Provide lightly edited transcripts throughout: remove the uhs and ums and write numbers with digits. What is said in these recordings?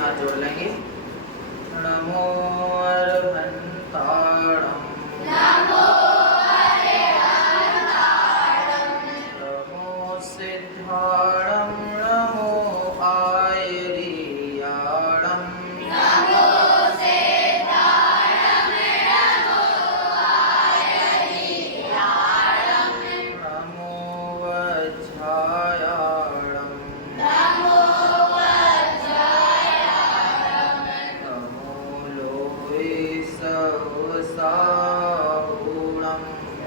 हाथ जोड़ लेंगे। नमो अर्हन्ताणं नमो अर्हन्ताणं नमो सिद्धाणं नमो आयर्याणं नमो सिद्धाणं नमो आयर्याणं नमो वज्रायाणं नमो वज्रायाणं नमो लोहे सहस्राहुणं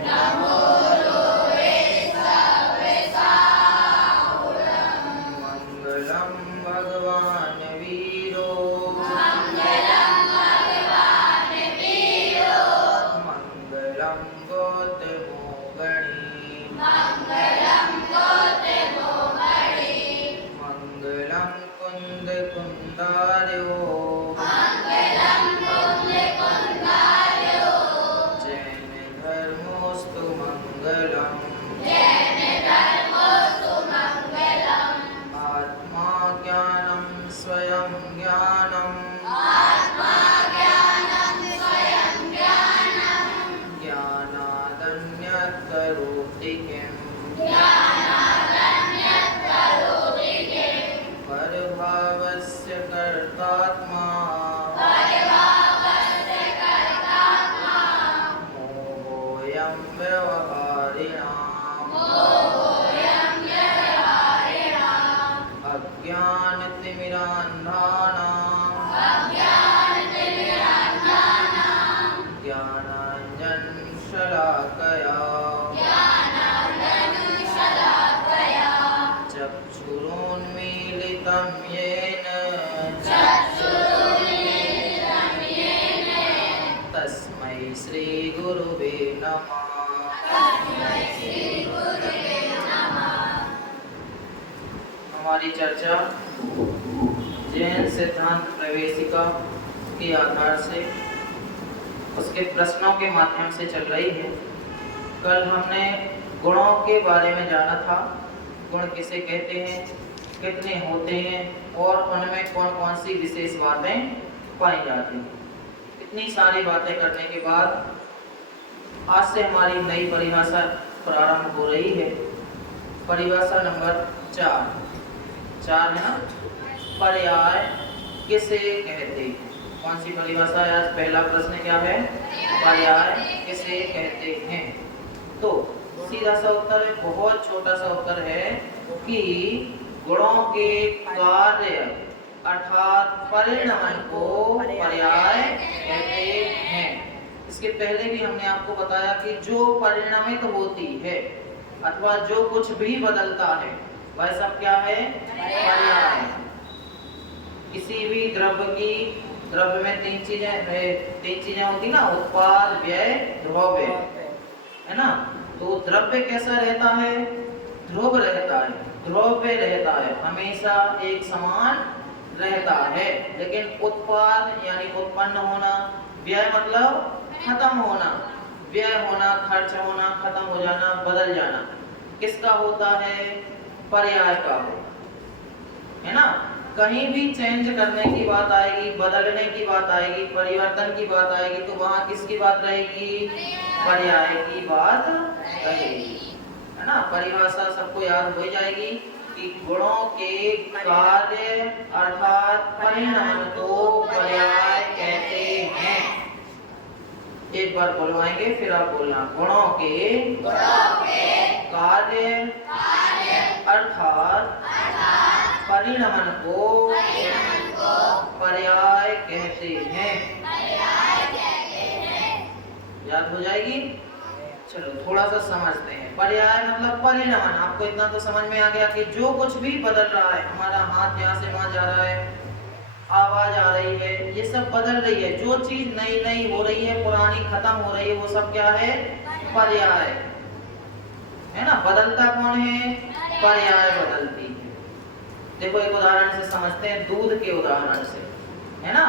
नमो लोहे सहस्राहुणं मङ्गलं भगवान् वीरो मङ्गलं भगवान् वीरो मङ्गलं गौतमो गणी मङ्गलं गौतमो मणि मङ्गलं कुन्दकुन्दार्यो मङ्गलं कुन्दकुन्दार्यो जैन धर्मोऽस्तु मङ्गलम् जैन धर्मोऽस्तु मङ्गलम् आत्मा ज्ञानं स्वयं ज्ञानम् आत्मा ज्ञानं स्वयं ज्ञानं ज्ञानादन्यत् करोति किम् ज्ञानादन्यत् करोति किम् परभावस्य कर्तात्मा परिभावस्य कर्तात्मा मोहोऽयं व्यवहारिणाम् मोहोऽयं व्यवहारिणाम् अज्ञानतिमिरान्धानाम् अज्ञानतिमिरान्धानाम् ज्ञानाञ्जनशलाकया ज्ञानाञ्जनशलाकया चक्षुरुन्मीलितं येन चक्षुरुन्मीलितं येन तस्मै श्रीगुरुवे नमः। तस्मै श्रीगुरुवे नमः। हमारी चर्चा जैन सिद्धांत प्रवेशिका के आधार से उसके प्रश्नों के माध्यम से चल रही है। कल हमने गुणों के बारे में जाना था, गुण किसे कहते हैं, कितने होते हैं और उनमें कौन कौन सी विशेष बातें पाई जाती हैं। इतनी सारी बातें करने के बाद आज से हमारी नई परिभाषा प्रारंभ हो रही है। परिभाषा नंबर 4 है ना। पर्याय किसे कहते हैं? कौन सी परिभाषा है? आज पहला प्रश्न क्या है? पर्याय किसे कहते हैं? तो सीधा सा उत्तर है, बहुत छोटा सा उत्तर है कि गुणों के कार्य अर्थात परिणाम को पर्याय कहते हैं। इसके पहले भी हमने आपको बताया कि जो परिणमित होती है अथवा जो कुछ भी बदलता है वह सब क्या है? पर्याय। किसी भी द्रव्य में तीन चीजें होती ना, उत्पाद, व्यय, द्रव्य, है ना। तो द्रव्य कैसा रहता है? ध्रुव रहता है, द्रव्य रहता है, हमेशा एक समान रहता है। लेकिन उत्पाद यानी उत्पन्न होना, व्यय मतलब खत्म होना, व्यय होना, खर्च होना, खत्म हो जाना, बदल जाना, किसका होता है? पर्याय का होता है ना। कहीं भी चेंज करने की बात आएगी, बदलने की बात आएगी, परिवर्तन की बात आएगी तो वहां किसकी बात रहेगी? पर्याय की बात रहेगी, है ना। परिभाषा सबको याद हो जाएगी कि गुणों के कार्य अर्थात परिणाम को पर्याय कहते हैं। एक बार बोलवाएंगे फिर आप बोलना। गुणों के कार्य अर्थात परिणाम को पर्याय कहते हैं। याद हो जाएगी? चलो थोड़ा सा समझते हैं। पर्याय मतलब परिणाम। आपको इतना तो समझ में आ गया कि जो कुछ भी बदल रहा है, हमारा हाथ यहाँ से वहां जा रहा है, आवाज आ रही है, ये सब बदल रही है। जो चीज नई नई हो रही है, पुरानी खत्म हो रही है, वो सब क्या है? पर्याय है ना। बदलता कौन है? पर्याय बदलती है। देखो एक उदाहरण से समझते हैं, दूध के उदाहरण से, है ना।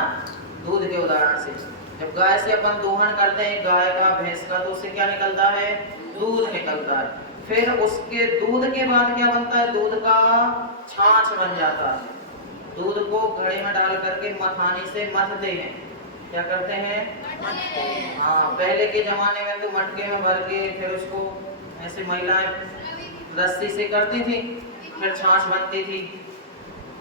दूध के उदाहरण से जब गाय से अपन दोहन करते हैं, गाय का, भैंस का, तो उससे क्या निकलता है? दूध निकलता है। फिर उसके दूध के बाद क्या बनता है? दूध का छाछ बन जाता है। दूध को घड़े में डाल करके मथानी से मथते हैं। क्या करते हैं? हाँ, पहले के जमाने में तो मटके में भर के फिर उसको ऐसे महिलाएं रस्सी से करती थी, फिर छाछ बनती थी।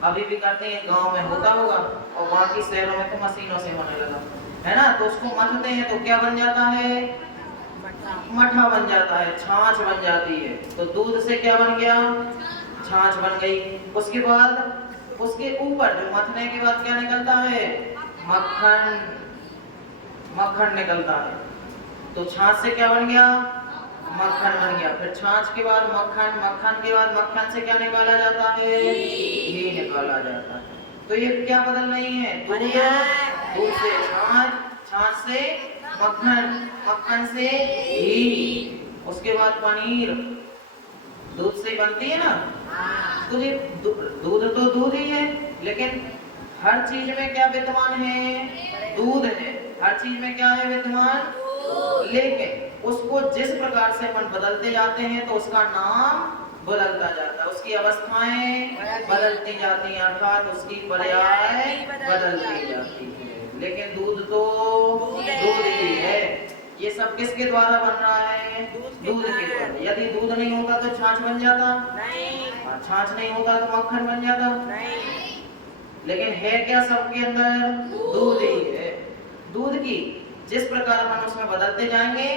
अभी भी करते हैं, गांव में होता होगा, और बाकी शहरों में तो मशीनों से होने लगा है ना। तो उसको मथते हैं तो क्या बन जाता है? मठा बन जाता है, छाछ बन जाती है। तो दूध से क्या बन गया? छाछ बन गई। उसके बाद उसके ऊपर जो मथने के बाद क्या निकलता है? मक्खन। मक्खन निकलता है। तो छाछ से क्या बन गया? मक्खन बन गया। फिर छाछ के बाद मक्खन, मक्खन के बाद मक्खन से क्या निकाला जाता है? घी निकाला जाता है। तो ये क्या बदल रही है? दूध से छाछ, छाछ से मक्खन, मक्खन से घी, उसके बाद पनीर। दूध से बनती है ना। तो ये दूध तो दूध ही है, लेकिन हर चीज में क्या विद्यमान है? दूध है। हर चीज में क्या है विद्यमान? लेकिन उसको जिस प्रकार से अपन बदलते जाते हैं तो उसका नाम बदलता जाता है, उसकी अवस्थाएं बदलती जाती हैं, अर्थात उसकी पर्याय बदलती जाती है। लेकिन दूध तो दूध ही है। ये सब किसके द्वारा बन रहा है? दूध के द्वारा। यदि दूध नहीं होता तो छाछ बन जाता नहीं, और छाछ नहीं होता तो मक्खन बन जाता नहीं। लेकिन है क्या सबके अंदर? दूध ही है। दूध की जिस प्रकार अपन उसमें बदलते जाएंगे,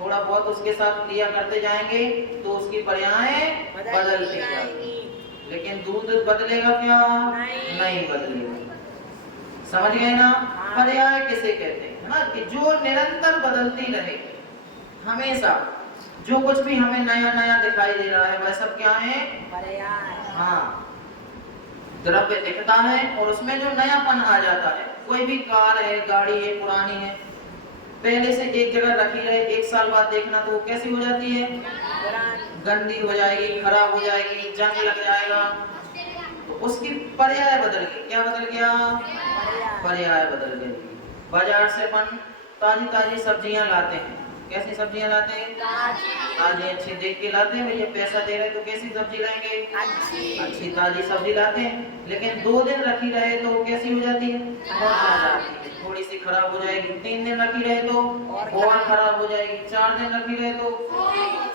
थोड़ा बहुत उसके साथ क्रिया करते जाएंगे, तो उसकी पर्यायें बदलती जाएंगी। लेकिन दूध बदलेगा क्या? नहीं बदलेगा। समझ गए ना? पर्याय किसे कहते हैं, है ना, कि जो निरंतर बदलती रहे। हमेशा जो कुछ भी हमें नया नया दिखाई दे रहा है वह सब क्या है? पर्याय। हाँ, द्रव्य दिखता है और उसमें जो नयापन आ जाता है। कोई भी कार है, गाड़ी है, पुरानी है, पहले से एक जगह रखी रहे, एक साल बाद देखना तो वो कैसी हो जाती है? गंदी हो जाएगी, खराब हो जाएगी, जंग लग जाएगा। तो उसकी पर्याय बदल गई। क्या बदल गया? पर्याय बदल गई। बाजार से अपन ताजी ताजी सब्जियां लाते हैं। कैसी सब्जियां लाते हैं? ताजी अच्छी देख के लाते हैं। भैया पैसा दे रहे तो कैसी सब्जी लाएंगे? अच्छी ताजी सब्जी लाते हैं। लेकिन 2 दिन रखी रहे तो कैसी हो जाती है? थोड़ी सी खराब हो जाएगी। 3 दिन रखी रहे तो और खराब हो जाएगी। 4 दिन रखी रहे तो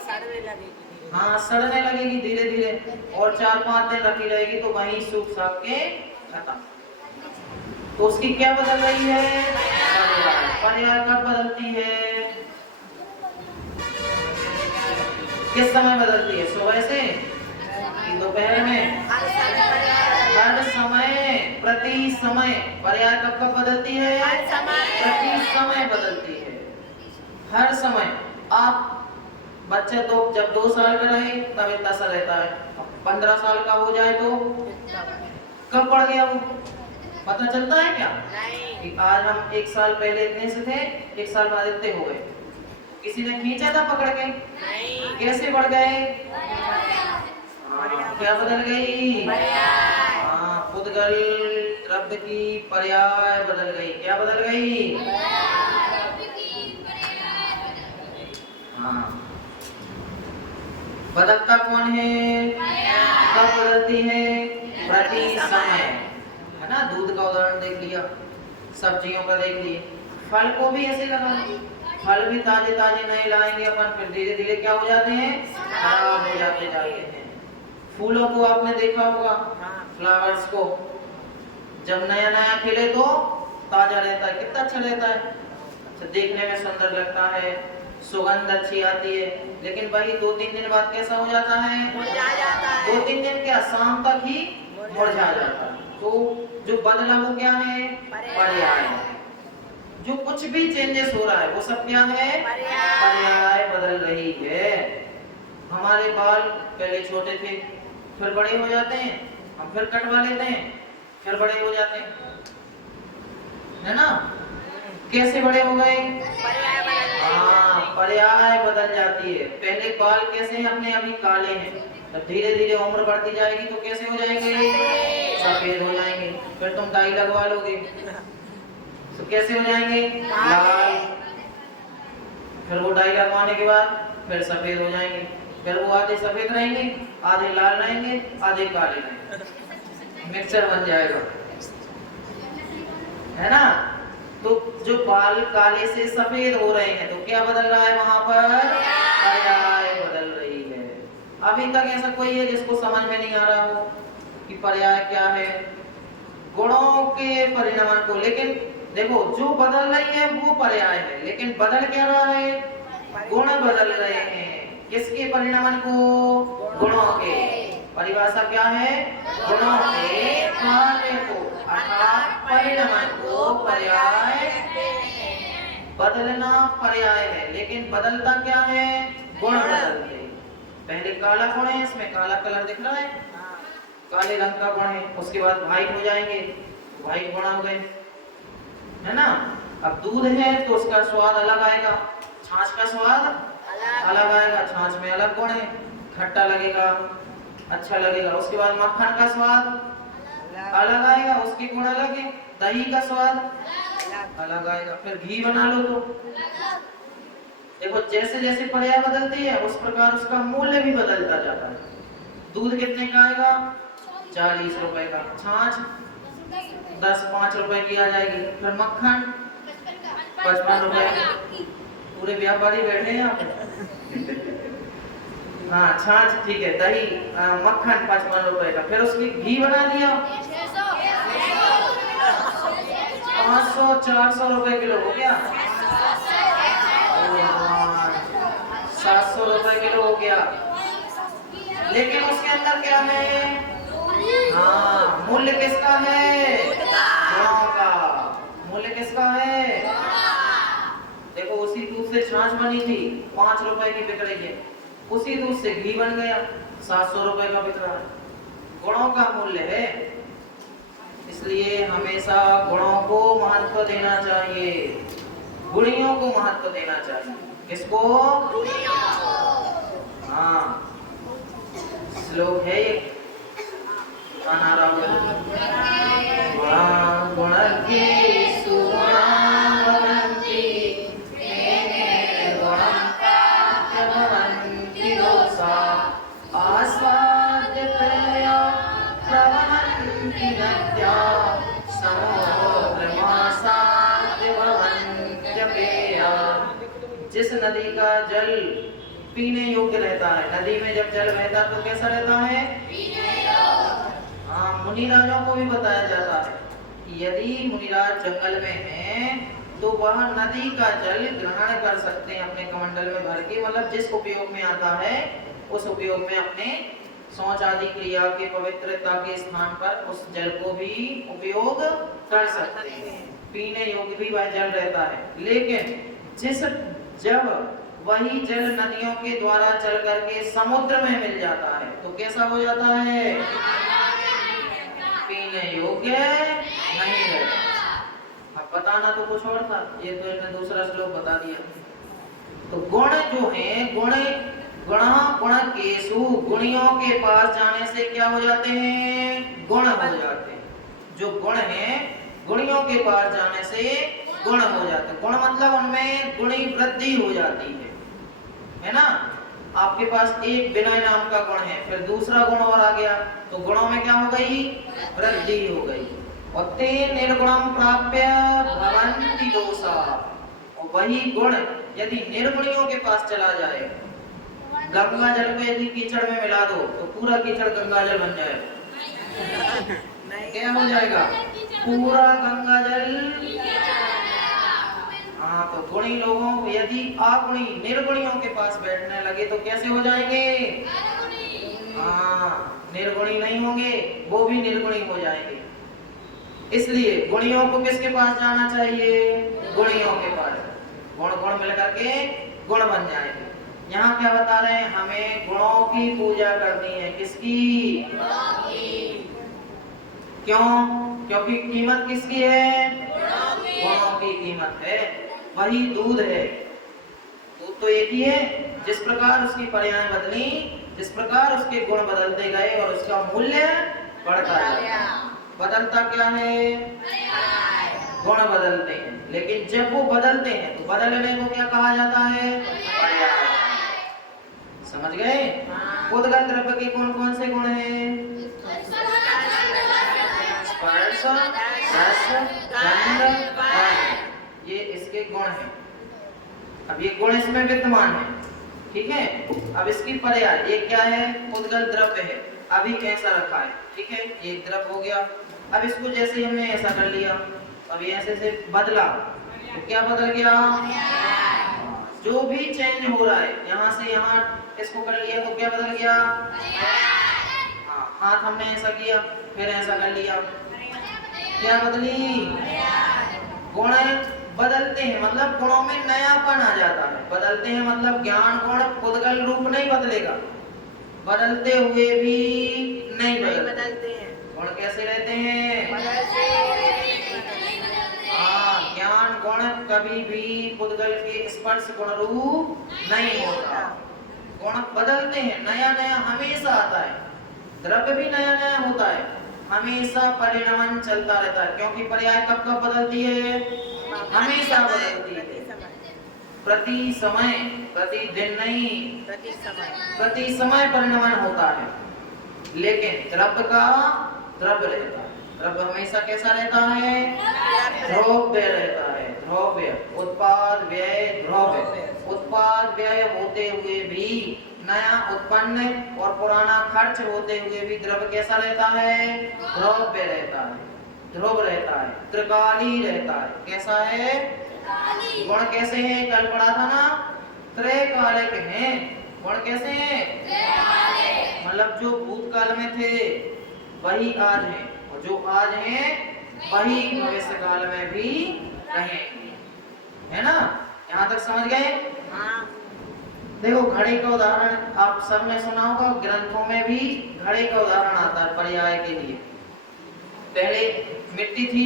सड़ने लगेगी। हाँ, सड़ने लगेगी धीरे धीरे। और 4-5 दिन रखी रहेगी तो वहीं सूख साख के खत्म। तो उसकी क्या बदल रही है? पर्याय कब बदलती है? किस समय बदलती है? सुबह से कि दोपहर में? हर समय, प्रति समय। पर्याय कब कब बदलती है? प्रति समय बदलती है। हर समय। आप बच्चे तो जब 2 साल का रहे तब इतना सा रहता है, 15 साल का हो जाए तो कब बढ़ गया वो? पता चलता है क्या? कि आज हम 1 साल पहले इतने से थे, 1 साल बाद इतने हो गए। किसी ने खींचा था पकड़ के? कैसे बढ़ गए? क्या बदल गई? हाँ, पुद्गल द्रव्य की पर्याय बदल गई। क्या बदल गई? हाँ, बदलता कौन है? कब बदलती है? प्रति समय, है ना। दूध का उदाहरण देख लिया, सब्जियों का देख लिए, फल को भी ऐसे लगा। फल भी ताजे ताजे नए लाएंगे अपन, फिर धीरे धीरे क्या हो जाते हैं? खराब हो जाते जाते हैं। फूलों को आपने देखा होगा, फ्लावर्स को, जब नया नया खिले तो ताजा रहता है, कितना अच्छा रहता है, अच्छा देखने में सुंदर लगता है, सुगंध अच्छी आती है। लेकिन वही 2-3 दिन बाद कैसा हो जाता है? मुरझा जाता है। 2-3 दिन क्या, शाम तक ही मुरझा जाता है। तो जो बदला वो क्या है? पर्याय। जो कुछ भी चेंजेस हो रहा है वो सब क्या है? पर्याय बदल रही है। हमारे बाल पहले छोटे थे, फिर बड़े हो जाते हैं, हम फिर कटवा लेते हैं, फिर बड़े हो जाते हैं, है ना। कैसे बड़े हो गए? हाँ, पर्याय बदल जाती है। पहले बाल कैसे हैं अपने, अभी काले हैं, जब धीरे धीरे उम्र बढ़ती जाएगी तो कैसे हो जाएंगे? सफेद हो जाएंगे। फिर तुम डाई लगवा लोगे तो कैसे हो जाएंगे? लाल। फिर वो डाई लगवाने के बाद फिर सफेद हो जाएंगे। फिर वो आधे सफेद रहेंगे, आधे लाल रहेंगे, आधे काले रहेंगे। मिक्सचर बन जाएगा, है ना। तो जो बाल काले से सफेद हो रहे हैं तो क्या बदल रहा है वहां पर? पर्याय बदल रही है। अभी तक ऐसा कोई है जिसको समझ में नहीं आ रहा हो कि पर्याय क्या है? गुणों के परिणाम को, लेकिन देखो जो बदल रही है वो पर्याय है, लेकिन बदल क्या रहा है? गुण बदल रहे हैं। किसके परिणाम को? गुणों के। परिभाषा क्या है? गुणों के कार्य को अर्थात परिणाम को पर्याय। बदलना पर्याय है, लेकिन बदलता क्या है? गुण बदलते। पहले काला गुण है, इसमें काला कलर दिख रहा है, काले रंग का गुण है, उसके बाद व्हाइट हो जाएंगे, व्हाइट गुण हो गए, है ना। अब दूध है तो उसका स्वाद अलग आएगा, छाछ का स्वाद अलग आएगा, छाछ में अलग गुण है, खट्टा लगेगा, अच्छा लगेगा। उसके बाद मक्खन का स्वाद अलग आएगा, उसके गुण अलग है, दही का स्वाद अलग आएगा। फिर घी बना लो तो देखो जैसे जैसे पर्याय बदलती है उस प्रकार उसका मूल्य भी बदलता जाता है। दूध कितने का आएगा? 40 रुपए का, छाछ 10-5 रुपए की आ जाएगी, फिर मक्खन 55 रुपए। पूरे व्यापारी बैठे हैं यहाँ पे। हाँ छाछ ठीक है, दही मक्खन 55 रुपए का, फिर उसकी घी बना दिया 500-400 रुपए किलो हो गया, 700 रुपए किलो हो गया। लेकिन उसके अंदर क्या है? हाँ मूल्य किसका है? गुणों का। मूल्य किसका है? देखो उसी दूध से छाछ बनी थी 5 रुपए की बिक रही है, उसी दूध से घी बन गया 700 रुपए का बिक रहा है। गुणों का मूल्य है, इसलिए हमेशा गुणों को महत्व देना चाहिए, गुणियों को महत्व देना चाहिए। किसको? हाँ श्लोक है ये, नारा जिस नदी का जल पीने योग्य रहता है, नदी में जब जल बहता तो कैसा रहता है? हाँ मुनि राजों को भी बताया जाता है कि यदि मुनिराज जंगल में हैं तो वह नदी का जल ग्रहण कर सकते हैं अपने कमंडल में भर के, मतलब जिस उपयोग में आता है उस उपयोग में अपने शौच आदि क्रिया के पवित्रता के स्थान पर उस जल को भी उपयोग कर सकते हैं, पीने योग्य भी वह जल रहता है। लेकिन जब वही जल नदियों के द्वारा चल करके समुद्र में मिल जाता है तो कैसा हो जाता है? पीने योग्य नहीं रहता। अब बताना तो कुछ और था, ये तो इसने दूसरा श्लोक बता दिया। तो गुण जो है गुण केसु, गुणियों के पास जाने से क्या हो जाते हैं? गुण हो जाते हैं। जो गुण है गुणियों के पास जाने से गुण हो जाते हैं। गुण मतलब उनमें गुणी वृद्धि हो जाती है ना। आपके पास एक विनय नाम का गुण है, फिर दूसरा गुण और आ गया तो गुणों में क्या हो गई? वृद्धि हो गई। और ते निर्गुणम प्राप्य भवन्ति दोषा, और वही गुण यदि निर्गुणियों के पास चला जाए, गंगा जल को यदि कीचड़ में मिला दो तो पूरा कीचड़ गंगा जल बन जाएगा। क्या हो जाएगा? पूरा गंगा जल। हाँ तो गुणी लोगों यदि अगुणी निर्गुणियों के पास बैठने लगे तो कैसे हो जाएंगे? हाँ निर्गुणी नहीं होंगे, वो भी निर्गुणी हो जाएंगे। इसलिए गुणियों को किसके पास जाना चाहिए? गुणियों के पास। गुण गुण मिलकर के गुण बन जाएंगे। यहाँ क्या बता रहे हैं? हमें गुणों की पूजा करनी है। किसकी? क्यों? क्योंकि कीमत किसकी है? गुणों की कीमत है। वही दूध है, दूध तो एक ही है। जिस प्रकार उसकी पर्याय बदली, जिस प्रकार उसके गुण बदलते गए और उसका मूल्य बढ़ता गया। बदलता क्या है? गुण बदलते हैं, लेकिन जब वो बदलते हैं तो बदलने को क्या कहा जाता है? पर्याय। समझ गए? उद्गत द्रव्य के कौन कौन से गुण हैं? स्पर्श, रस, गंध, रस, ये इसके गुण हैं। अब ये गुण इसमें विद्यमान है, ठीक है। अब इसकी पर्याय, ये क्या है? उद्गल द्रव्य है, अभी ऐसा रखा है, ठीक है, ये द्रव्य हो गया। अब इसको जैसे हमने ऐसा कर लिया, अब ये ऐसे से बदला, तो क्या बदल गया? जो भी चेंज हो रहा है, यहाँ से यहाँ इसको कर लिया तो क्या बदल गया? हाँ, हाथ हमने ऐसा किया, फिर ऐसा कर लिया, क्या बदली? गुण बदलते हैं, मतलब गुणों में नयापन आ जाता है। बदलते हैं मतलब ज्ञान गुण उद्गल रूप नहीं बदलेगा, बदलते हुए भी नहीं बदलते हैं। गुण कैसे रहते हैं? हाँ, ज्ञान गुण कभी भी उद्गल के स्पर्श गुण रूप नहीं होता। गुण बदलते हैं, नया नया हमेशा आता है, द्रव्य भी नया नया होता है, हमेशा परिणमन चलता रहता है, क्योंकि पर्याय कब कब बदलती है? हमेशा बदलती है। प्रति समय, प्रतिदिन नहीं, प्रति समय परिणमन होता है। लेकिन द्रव्य का द्रव्य रहता है, द्रव्य हमेशा कैसा रहता है? द्रव्य रहता है, द्रव्य। उत्पाद व्यय द्रव्य, उत्पाद व्यय होते हुए भी नया उत्पन्न और पुराना खर्च होते हुए भी द्रव्य कैसा रहता है? द्रव्य रहता है, ध्रुव रहता है, त्रिकाली रहता है। कैसा है? गुण कैसे हैं? कल पढ़ा था ना, त्रैकालिक हैं। गुण कैसे हैं? मतलब जो भूतकाल में थे वही आज हैं, और जो आज हैं वही भविष्य काल में भी रहेंगे, है ना? यहाँ तक समझ गए? देखो, घड़े का उदाहरण आप सबने सुना होगा, ग्रंथों में भी घड़े का उदाहरण आता है पर्याय के लिए। पहले मिट्टी थी,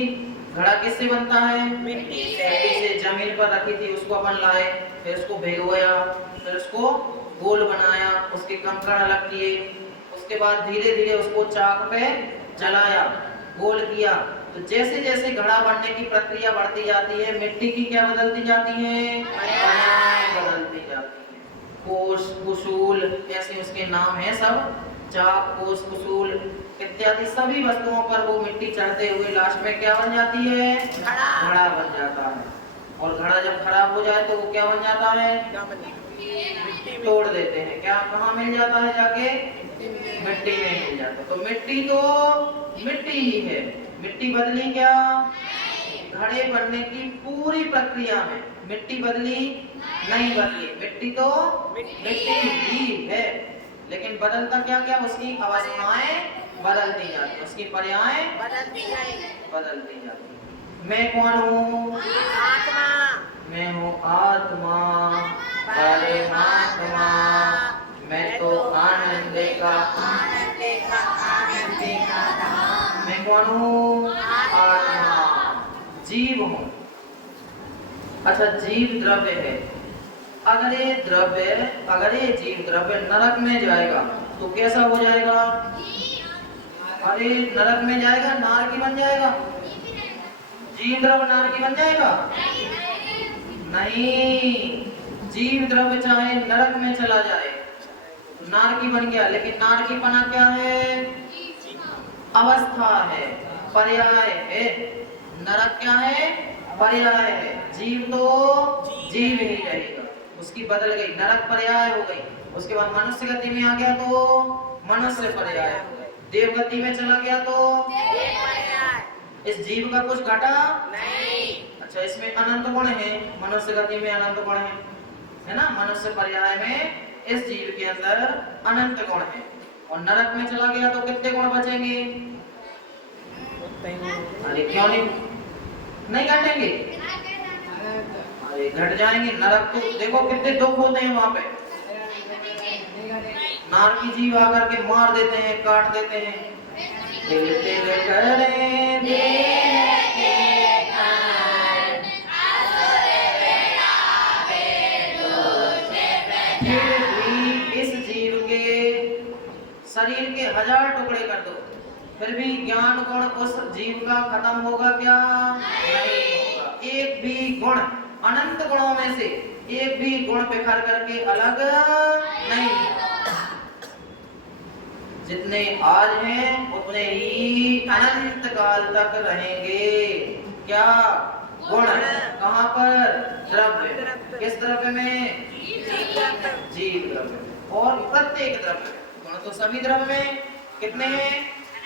घड़ा किससे बनता है? मिट्टी से जमीन पर रखी थी, उसको अपन लाए, फिर उसको भिगोया, फिर उसको गोल बनाया, उसके कंकड़ अलग किए, उसके बाद धीरे धीरे उसको चाक पे जलाया, गोल किया। तो जैसे जैसे घड़ा बनने की प्रक्रिया बढ़ती जाती है, मिट्टी की क्या बदलती जाती है? बदलती जाती है। कोष, कुसूल, ऐसे उसके नाम है सब, चाक, कोष, कुसूल इत्यादि सभी वस्तुओं पर वो मिट्टी चढ़ते हुए लास्ट में क्या बन जाती है? घड़ा बन जाता है। और घड़ा जब खराब हो जाए तो वो क्या बन जाता है? तोड़ देते हैं। क्या कहाँ मिल जाता है? जाके मिट्टी में मिल जाता है। तो मिट्टी तो मिट्टी ही है, मिट्टी बदली क्या? घड़े बनने की पूरी प्रक्रिया में मिट्टी बदली नहीं बदली, मिट्टी तो मिट्टी ही है, लेकिन बदलता क्या क्या? उसकी अवस्थाएं बदलती जाती, उसकी पर्याय बदलती जाती। मैं कौन हूँ? आत्मा। मैं हूँ आत्मा, परमात्मा। मैं तो आनंद का मैं कौन हूँ? आत्मा, जीव हूँ। अच्छा, जीव द्रव्य है। अगर ये जीव द्रव्य नरक में जाएगा तो कैसा हो जाएगा? अरे नरक में जाएगा, नारकी बन जाएगा। जीव द्रव्य नारकी बन जाएगा? नहीं, जीव द्रव्य चाहे नरक में चला जाए नारकी बन गया, लेकिन नारकी पना क्या है? अवस्था है, पर्याय है। नरक क्या है? पर्याय है। जीव तो जीव ही रहेगा, उसकी बदल गई, नरक पर्याय हो गई। उसके बाद मनुष्य गति में आ गया तो मनुष्य पर्याय हो गए, देव गति में चला गया तो इस जीव का कुछ घटा नहीं। अच्छा, इसमें अनंत गुण है, मनुष्य गति में अनंत गुण है ना? मनुष्य पर्याय में इस जीव के अंदर अनंत गुण है। और नरक में चला गया तो कितने गुण बचेंगे? अरे क्यों नहीं घटेंगे? अरे घट जाएंगे। नरक तो देखो कितने दुख होते हैं वहां पे, नारकी जीव आकर के मार देते हैं, काट देते हैं। दिल दिल करे फिर भी इस जीव के शरीर के 1000 टुकड़े कर दो, फिर भी ज्ञान गुण उस जीव का खत्म होगा क्या? नहीं होगा। एक भी गुण, अनंत गुणों में से एक भी गुण बिखर करके अलग नहीं। जितने आज हैं उतने ही अनंत काल तक रहेंगे। क्या गुण? कहाँ पर? द्रव्य। किस द्रव्य में? जीव द्रव्य में। और प्रत्येक द्रव्य में। गुण तो सभी द्रव्य में कितने हैं?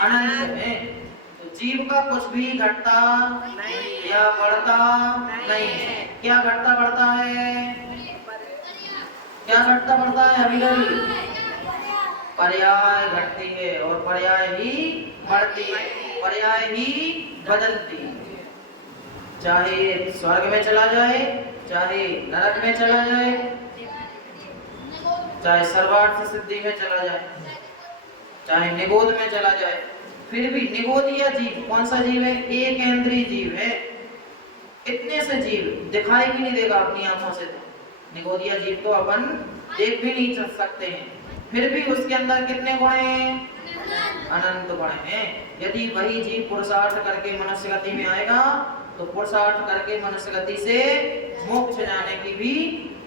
अनंत हैं। तो जीव का कुछ भी घटता या बढ़ता नहीं है। क्या घटता बढ़ता है? क्या घटता बढ़ता है? अभी पर्याय घटती है और पर्याय ही बढ़ती है, पर्याय ही बदलती है। चाहे स्वर्ग में चला जाए, चाहे नरक में चला जाए, चाहे सर्वार्थ सिद्धि में चला जाए, चाहे निगोद में चला जाए, फिर भी निगोदिया जीव कौन सा जीव है? एक इंद्रिय जीव है। इतने से जीव दिखाई भी नहीं देगा अपनी आंखों से। निगोदिया जीव तो अपन देख भी नहीं सकते हैं, फिर भी उसके अंदर कितने गुण हैं? अनंत गुण हैं। यदि वही जीव पुरुषार्थ करके मनुष्य गति में आएगा तो पुरुषार्थ करके मनुष्य गति से मोक्ष जाने की भी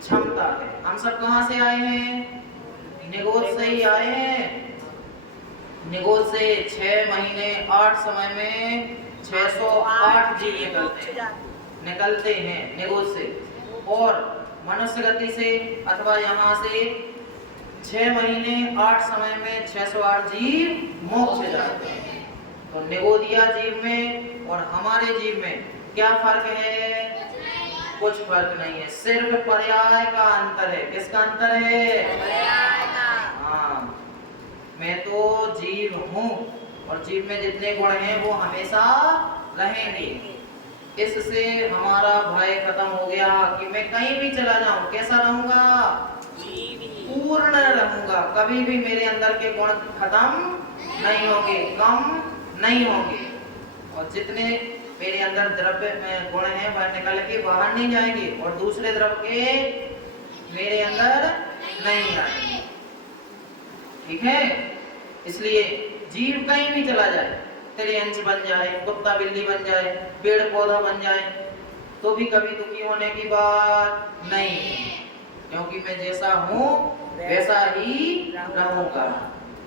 क्षमता है। हम सब कहां से आए हैं? निगोद से ही आए हैं। निगोद से 6 महीने 8 समय में 608 जीव निकलते हैं निगोद से, और मनुष्य गति से अथवा यहाँ से 6 महीने 8 समय में 608 जीव मोक्ष जाते हैं। तो निगोदिया जीव में और हमारे जीव में क्या फर्क है? कुछ फर्क नहीं है, सिर्फ पर्याय का अंतर है। किसका अंतर है? पर्याय का। हाँ, मैं तो जीव हूँ और जीव में जितने गुण हैं वो हमेशा रहेंगे। इससे हमारा भय खत्म हो गया कि मैं कहीं भी चला जाऊं कैसा रहूंगा? पूर्ण रहूंगा। कभी भी मेरे अंदर के गुण खत्म नहीं होंगे, कम नहीं होंगे, और जितने मेरे अंदर द्रव्य में गुण हैं वह निकल के बाहर नहीं जाएंगे और दूसरे द्रव्य के मेरे अंदर नहीं आएंगे। ठीक है? इसलिए जीव कहीं भी चला जाए, त्रियंश बन जाए, कुत्ता बिल्ली बन जाए, पेड़ पौधा बन जाए, तो भी कभी दुखी होने की बात नहीं है, क्योंकि मैं जैसा हूँ वैसा ही रहूंगा।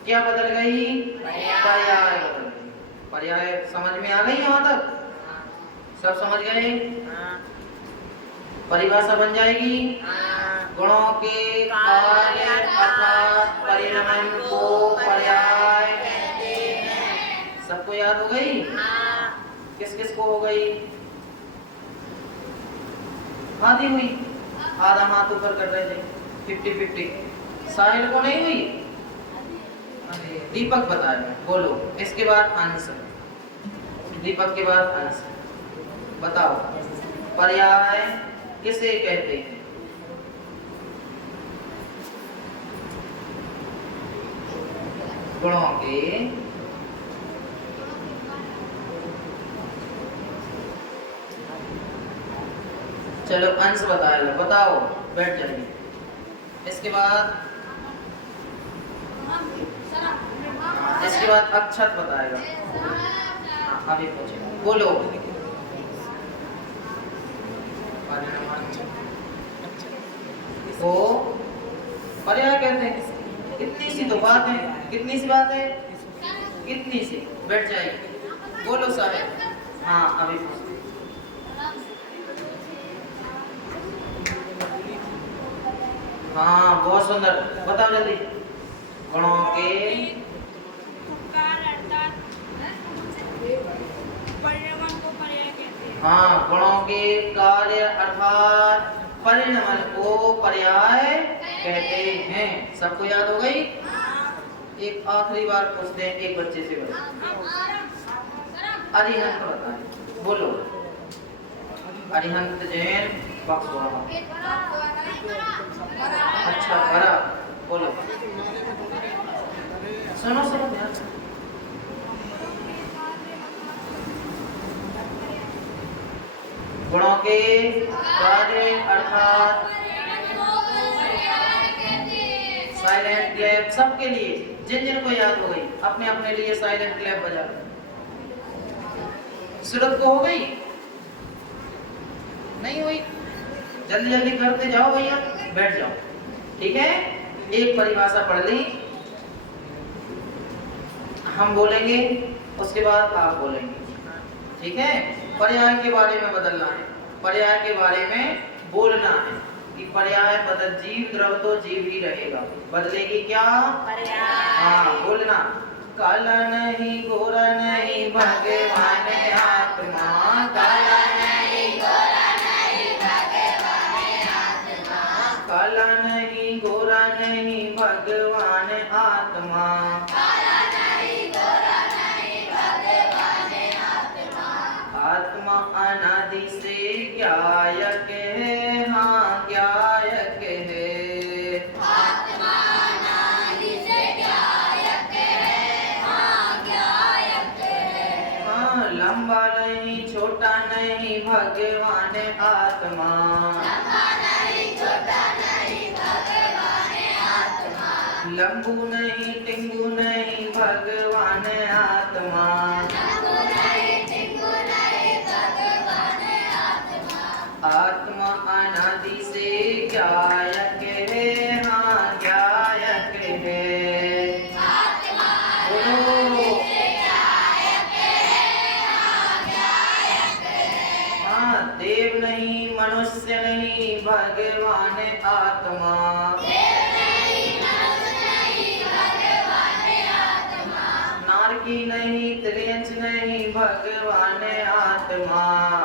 क्या बदल गई? पर्याय बदल गई। पर्याय समझ में आ गई? यहाँ तक सब समझ गए? परिभाषा बन जाएगी। गुणों के कार्य अर्थात परिणाम को पर्याय कहते हैं। सबको याद हो गई? किस किस को हो गई? आधी हुई, आधा हाथ ऊपर कर रहे थे, 50-50। साहिल को नहीं हुई? दीपक बताए, बोलो। इसके बाद आंसर, दीपक के बाद आंसर। बताओ, पर्याय किसे कहते हैं? गुणों के चलो अंश बताया, बताओ, बैठ जाइए। इसके बाद अक्षत बताएगा। अभी पूछे, बोलो। को पर्याय कहते हैं। कितनी सी तो बात है, कितनी सी बात है, कितनी सी। बैठ जाइए, बोलो सारे। हाँ, अभी हाँ, बहुत सुंदर, बताओ जल्दी। गुणों के हाँ, गुणों के कार्य अर्थात परिणाम को पर्याय कहते हैं। सबको याद हो गई? एक आखिरी बार पूछते हैं, एक बच्चे से अरिहंत बताए, बोलो। अरिहंत जैन बक्सवाहा। अच्छा, भरा, बोलो। सुनो सुनो ध्यान से। गुणों के कार्य अर्थात साइलेंट क्लैप सबके लिए, जिन जिन को याद हो गई अपने अपने लिए साइलेंट क्लैप बजा। सूरत को हो गई? नहीं हुई? जल्दी जल्दी करते जाओ भैया, बैठ जाओ। ठीक है? एक परिभाषा पढ़ ली, हम बोलेंगे, उसके बाद आप बोलेंगे, ठीक है। पर्याय के बारे में बदलना है, पर्याय के बारे में बोलना है कि पर्याय बदल, जीव द्रव तो जीव ही रहेगा, बदलेगी क्या पर्याय। हाँ बोलना, काला नहीं गोरा नहीं भगवान आत्मा, काला नहीं गोरा नहीं भगवान आत्मा, काला नहीं गोरा नहीं भगवान आत्मा, काला नहीं गोरा नहीं भगवान आत्मा, आत्मा अनादि से ज्ञायक है, हाँ ज्ञायक है, आत्मा अनादि से ज्ञायक है, हाँ ज्ञायक है, हाँ लंबा नहीं छोटा नहीं भगवान आत्मा, लंबा नहीं छोटा नहीं भगवान आत्मा, लंबू नहीं टिंगू नहीं भगवान आत्मा, लंबू नहीं टिंगू नहीं भगवान आत्मा, आत्मा अनादि से ज्ञायक है, हाँ ज्ञायक है, आत्मा अनादि से ज्ञायक है, हाँ ज्ञायक है, हाँ देव नहीं मनुष्य नहीं भगवान आत्मा, देव नहीं मनुष्य नहीं भगवान आत्मा, नारकी नहीं त्रियंच नहीं भगवान आत्मा,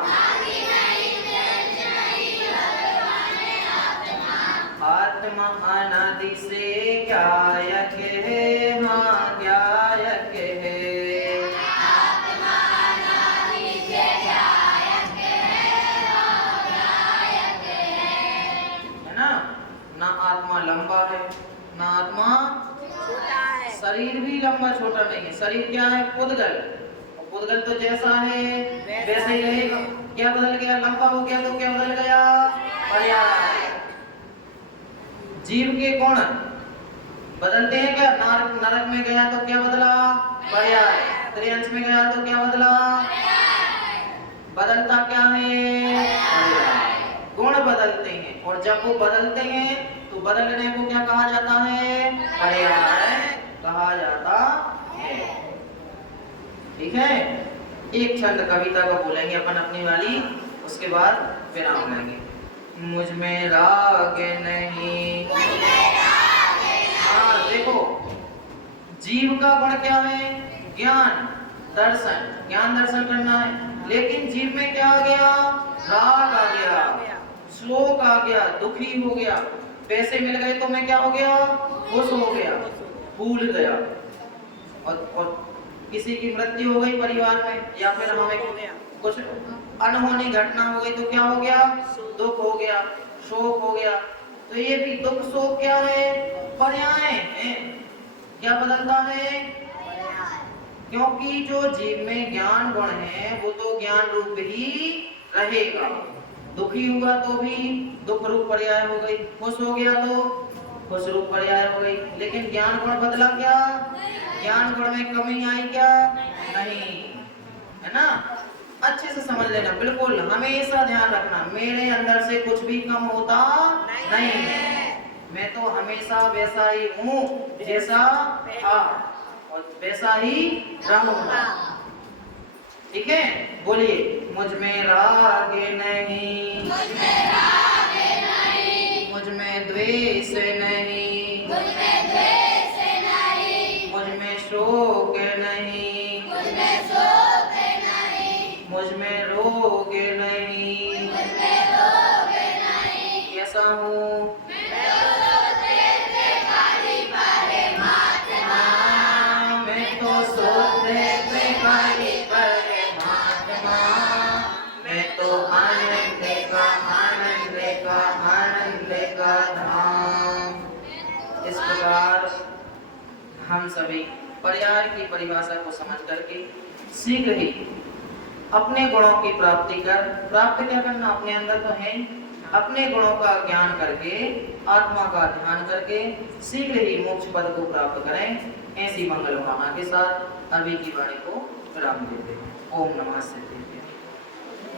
नारकी नहीं त्रियंच नहीं भगवान आत्मा, आत्मा अनादि से ज्ञायक है, हाँ ज्ञायक है, आत्मा अनादि से ज्ञायक है, हाँ ज्ञायक है ना। ना आत्मा लंबा है, ना आत्मा छोटा है, शरीर भी लंबा छोटा नहीं है, शरीर क्या है पुद्गल, और पुद्गल तो जैसा है वैसे ही रहेगा। क्या बदल गया, लंबा हो गया तो क्या बदल गया पर्याय। जीव के गुण बदलते हैं क्या, नरक में गया तो क्या बदला पर्याय, त्रियंश में गया तो क्या बदला, बदलता क्या है पर्याय। गुण बदलते हैं, और जब वो बदलते हैं तो बदलने को क्या कहा जाता है, पर्याय कहा जाता है, ठीक है। एक छंद कविता को बोलेंगे अपन अपनी वाली, उसके बाद विराम लेंगे। मुझ में राग नहीं, हाँ देखो जीव का गुण क्या है, ज्ञान दर्शन, ज्ञान दर्शन करना है, लेकिन जीव में क्या आ गया, राग आ गया, शोक आ गया, दुखी हो गया, पैसे मिल गए तो मैं क्या हो गया, खुश हो गया, भूल गया, और किसी की मृत्यु हो गई परिवार में, या फिर हमें कुछ अनहोनी घटना हो गई तो क्या हो गया, दुख हो गया, शोक हो गया। तो ये भी दुख शोक क्या है, पर्याय है। क्या बदलता है, क्योंकि जो जीव में ज्ञान गुण है वो तो ज्ञान रूप ही रहेगा। दुखी हुआ तो भी दुख रूप पर्याय हो गई, खुश हो गया तो खुश रूप पर्याय हो गई, लेकिन ज्ञान गुण बदला क्या, ज्ञान गुण में कमी आई क्या, नहीं, है ना। अच्छे से समझ लेना, बिल्कुल हमेशा ध्यान रखना, मेरे अंदर से कुछ भी कम होता नहीं है, मैं तो हमेशा वैसा ही हूँ जैसा था, और वैसा ही रहूंगा, ठीक है। बोलिए, मुझ में राग नहीं, मुझ में राग नहीं, मुझ में द्वेष नहीं, मुझ में द्वेष नहीं, मुझ में शोक नहीं, मुझ में शोक नहीं, मुझ में रोग नहीं, मुझ में रोग नहीं, कैसा हूँ हम सभी पर्याय की परिभाषा को समझ करके शीघ्र ही अपने गुणों की प्राप्ति प्राप्त क्या करना, अपने अंदर तो है, अपने गुणों का ज्ञान करके, आत्मा का ध्यान करके शीघ्र ही मोक्ष पद को प्राप्त करें। ऐसी मंगल भावना के साथ अभी की वाणी को विराम देते हैं। ओम नमः शिवाय।